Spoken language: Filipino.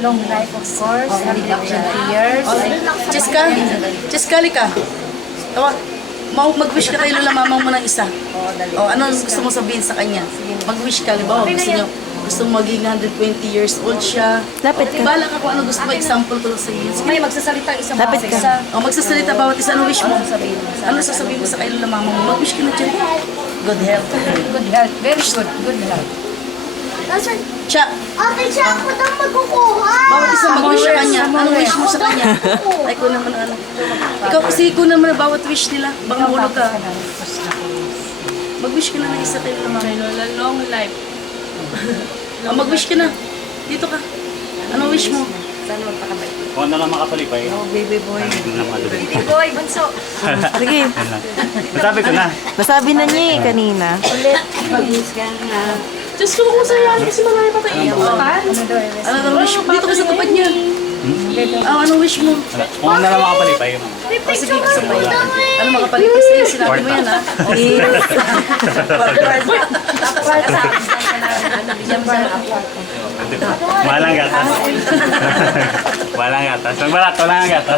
long life, of course, happy 20 years. Cheska, lika. Tawag. Mag-wish ka kay Lola Mama mo ng isa. Ano gusto mo sabihin sa kanya? Mag-wish ka, halimbawa gusto mo maging 120 years old siya. Lapit ka. Bala ka kung ano gusto mo, example ko lang sa iyo. May magsasalita isang Lapit ka. isa. Magsasalita bawat isa, ano wish mo? Sabihin mo. Ano sasabihin mo sa kay Lola Mama mo? Mag-wish ka na dyan. Good health. Good health. Very good. Good health. Siya, Ate, siya ako daw magkukuha. bawat isa mag-wish sa kanya. Ano wish mo sa kanya? Ay, ko naman ano. Ikaw kasi ko naman na bawat wish nila. Baka mahulog ka. Mag-wish ka na ng isa kay Lola Mama. Lola, long life. Mag-wish ka na. Dito ka. Ano wish mo? Sana magpakabait. Kung ano lang makapalipay. Oh, baby boy. Hindi na madali. Baby boy, bunso. Sige. Yan lang. Nasabi ko na. Nasabi na niya eh kanina. Mag-miss ka na. Diyos ko, kung masaya kasi marami pa tayo. Ano daw, Ano daw wish mo? Dito ka sa tupad niya. Anong wish mo? Kung ano lang makapalipay. Sige, kasabay. Ano makapalipas sa'yo? Sinabi mo yan, ha? Walang gatas. Walang gatas. Magbalat, walang gatas.